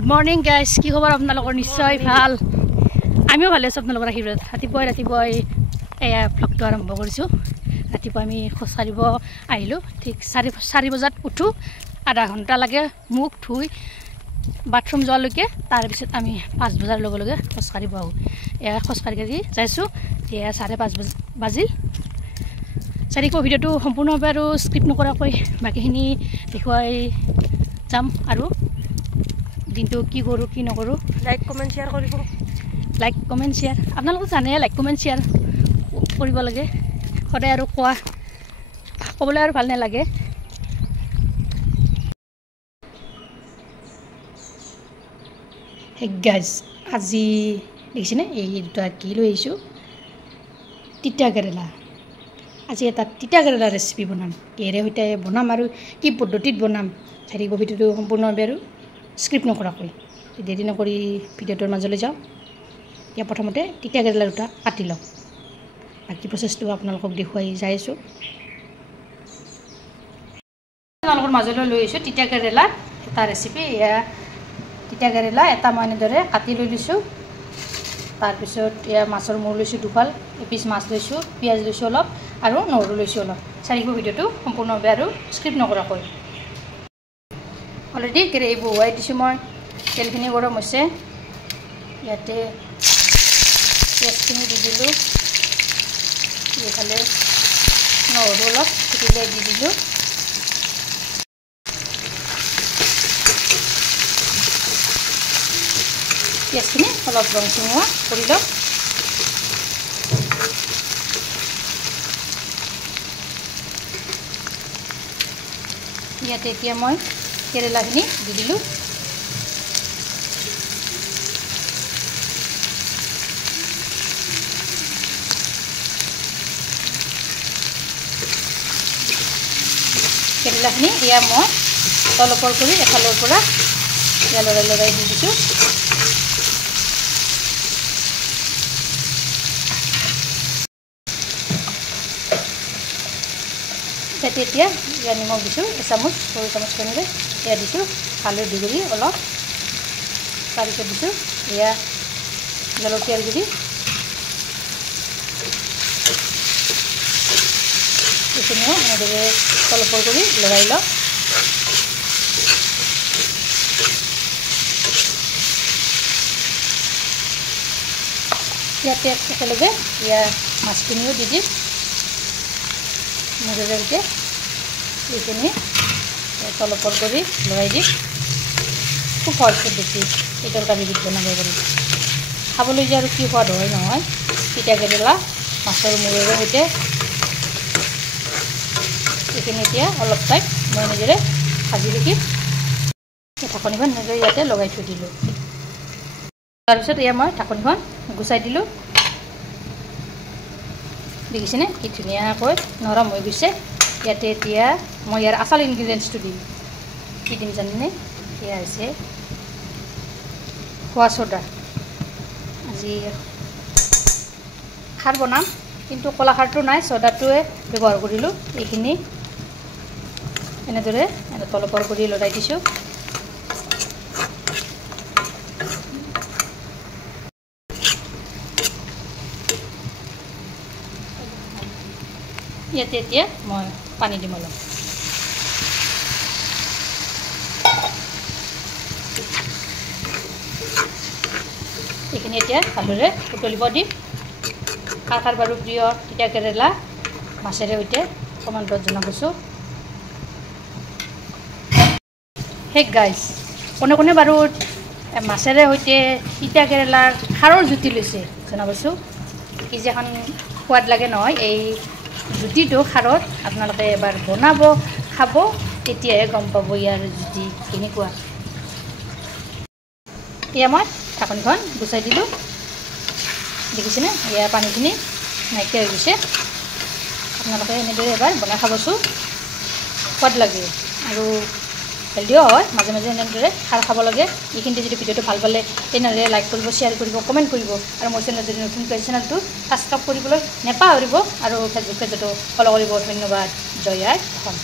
Good morning guys, কি খবৰ আপোনালোকৰ? নিশ্চয় ভাল। আমিও ভালে আছোঁ আপোনালোকৰ আশীৰ্বাদ। ৰাতিপুৱাই এয়া ভ্লগটো আৰম্ভ কৰিছোঁ। ৰাতিপুৱা আমি খোজ কাঢ়িব আহিলোঁ। ঠিক 4 বজাত উঠোঁ, আধা ঘণ্টা লাগে মুখ ধুই বাথৰুম যোৱালৈকে। তাৰপিছত আমি 5 বজাৰ লগে লগে খোজ কাঢ়িব আহোঁ। এয়া খোজ কাঢ়ি যাইছোঁ। এয়া 5:30 বাজিল। চাৰিকো ভিডিঅ'টো সম্পূৰ্ণভাৱে আৰু স্ক্ৰিপ্ট নকৰাকৈ বাকীখিনি দেখুৱাই যাম। আৰু দিনটো কি কৰোঁ কি নকৰোঁ, লাইক কমেণ্ট শ্বেয়াৰ কৰিব। লাইক কমেণ্ট শ্বেয়াৰ আপোনালোকে জানে, লাইক কমেণ্ট শ্বেয়াৰ কৰিব লাগে সদায়। আৰু ক'বলৈ আৰু ভাল নালাগে। হে গাইজ, আজি দেখিছেনে এই দুটা কি লৈ আহিছোঁ? তিতা কেৰেলা। আজি এটা তিতা কেৰেলা ৰেচিপি বনাম। কিহেৰে সৈতে বনাম আৰু কি পদ্ধতিত বনাম, চাৰিব ভিডিঅ'টো সম্পূৰ্ণভাৱে আৰু স্ক্ৰিপ্ট নকৰাকৈ। দেৰি নকৰি ভিডিঅ'টোৰ মাজলৈ যাওঁ। এতিয়া প্ৰথমতে তিতা কেৰেলা দুটা কাটি লওঁ। বাকী প্ৰচেছটো আপোনালোকক দেখুৱাই যাই আছোঁ। আপোনালোকৰ মাজলৈ লৈ আহিছোঁ তিতা কেৰেলাৰ এটা ৰেচিপি। এয়া তিতা কেৰেলা এটা মই এনেদৰে কাটি লৈ লৈছোঁ। তাৰপিছত এয়া মাছৰ মূৰ লৈছোঁ 2 ফাল, এপিচ মাছ লৈছোঁ, পিঁয়াজ লৈছোঁ অলপ আৰু নহৰু লৈছোঁ অলপ। চাৰিব ভিডিঅ'টো সম্পূৰ্ণভাৱে আৰু স্ক্ৰিপ্ট নকৰাকৈ। অলৰেডি কেৰাহী বহুৱাই দিছোঁ মই। তেলখিনি গৰম হৈছে। ইয়াতে পিঁয়াজখিনি দি দিলোঁ। এইফালে নহৰু অলপ পিটিকাই দি দিলোঁ। পিঁয়াজখিনি অলপ ৰং চঙুৱা কৰি লওঁ। ইয়াতে এতিয়া মই কেৰেলাখিনি দি দিলোঁ। কেৰেলাখিনি এয়া মই তলপৰ কৰি এফালৰ পৰা এয়া লৰাই দি দিছোঁ। তাতে এতিয়া এয়া নিমখ দিছোঁ এচামুচ, সৰু চামুচখনেৰে এয়া দিছোঁ। হালধি গুড়ি অলপ, তাৰপিছত দিছোঁ এয়া জলকীয়াৰ গুড়ি। এইখিনিও এনেদৰে তলপৰ কৰি লৰাই লওঁ। ইয়াতে একেলগে এয়া মাছখিনিও দি দিম মজাৰে। এইখিনি তলপৰ কৰি লৰাই দিম। খুব সহজ পদ্ধতি এই তৰকাৰীবিধ বনাব পাৰি। খাবলৈ যে আৰু কি সোৱাদ হয় নহয়, তিতা কেৰেলা মাছৰ মূৰেৰে সৈতে। এইখিনি এতিয়া অলপ টাইম মই নিজেৰে ভাজি ৰাখিম। ঢাকনিখন নিজে ইয়াতে লগাই থৈ দিলোঁ। তাৰপিছত এয়া মই ঢাকনিখন গুচাই দিলোঁ। দেখিছেনে কি ধুনীয়াকৈ নৰম হৈ গৈছে। ইয়াতে এতিয়া মই ইয়াৰ আচল ইনগ্ৰিডিয়েণ্টছটো দিম। কি দিম জানেনে? এয়া হৈছে খোৱা চ'দা। আজি খাৰ বনাম, কিন্তু ক'লা খাৰটো নাই, চ'দাটোৱে ব্যৱহাৰ কৰিলোঁ। এইখিনি এনেদৰে তলপৰ কৰি লৰাই দিছোঁ। ইয়াতে এতিয়া মই পানী দিম অলপ। এইখিনি এতিয়া ভালদৰে উতলিব দিম। খাৰ বাৰু প্ৰিয় তিতা কেৰেলা মাছেৰে সৈতে অকণমান ৰদ জনাবছোঁ। হে গাইজ, কোনে বাৰু মাছেৰে সৈতে তিতা কেৰেলাৰ খাৰৰ জুতি লৈছে জনাবছোঁ। কি যে এখন সোৱাদ লাগে নহয় এই জুতিটো খাৰৰ। আপোনালোকে এবাৰ বনাব, খাব, তেতিয়াহে গম পাব ইয়াৰ জুতি কেনেকুৱা। এয়া মই ঢাকনিখন গুচাই দিলোঁ। দেখিছেনে এয়া পানীখিনি নাইকিয়া হৈ গৈছে। আপোনালোকে এনেদৰে এবাৰ বনাই খাবচোন, সোৱাদ লাগে আৰু হেল্ডিও হয়। মাজে মাজে এনেদৰে খাৰ খাব লাগে। এইখিনিতে যদি ভিডিঅ'টো ভাল পালে তেনেহ'লে লাইক কৰিব, শ্বেয়াৰ কৰিব, কমেণ্ট কৰিব। আৰু মোৰ চেনেল যদি নতুন চেনেলটো ছাবস্ক্ৰাইব কৰিবলৈ নেপাহৰিব। আৰু ফেচবুক পেজতো ফ'ল' কৰিব। ধন্যবাদ। জয় আই অসম।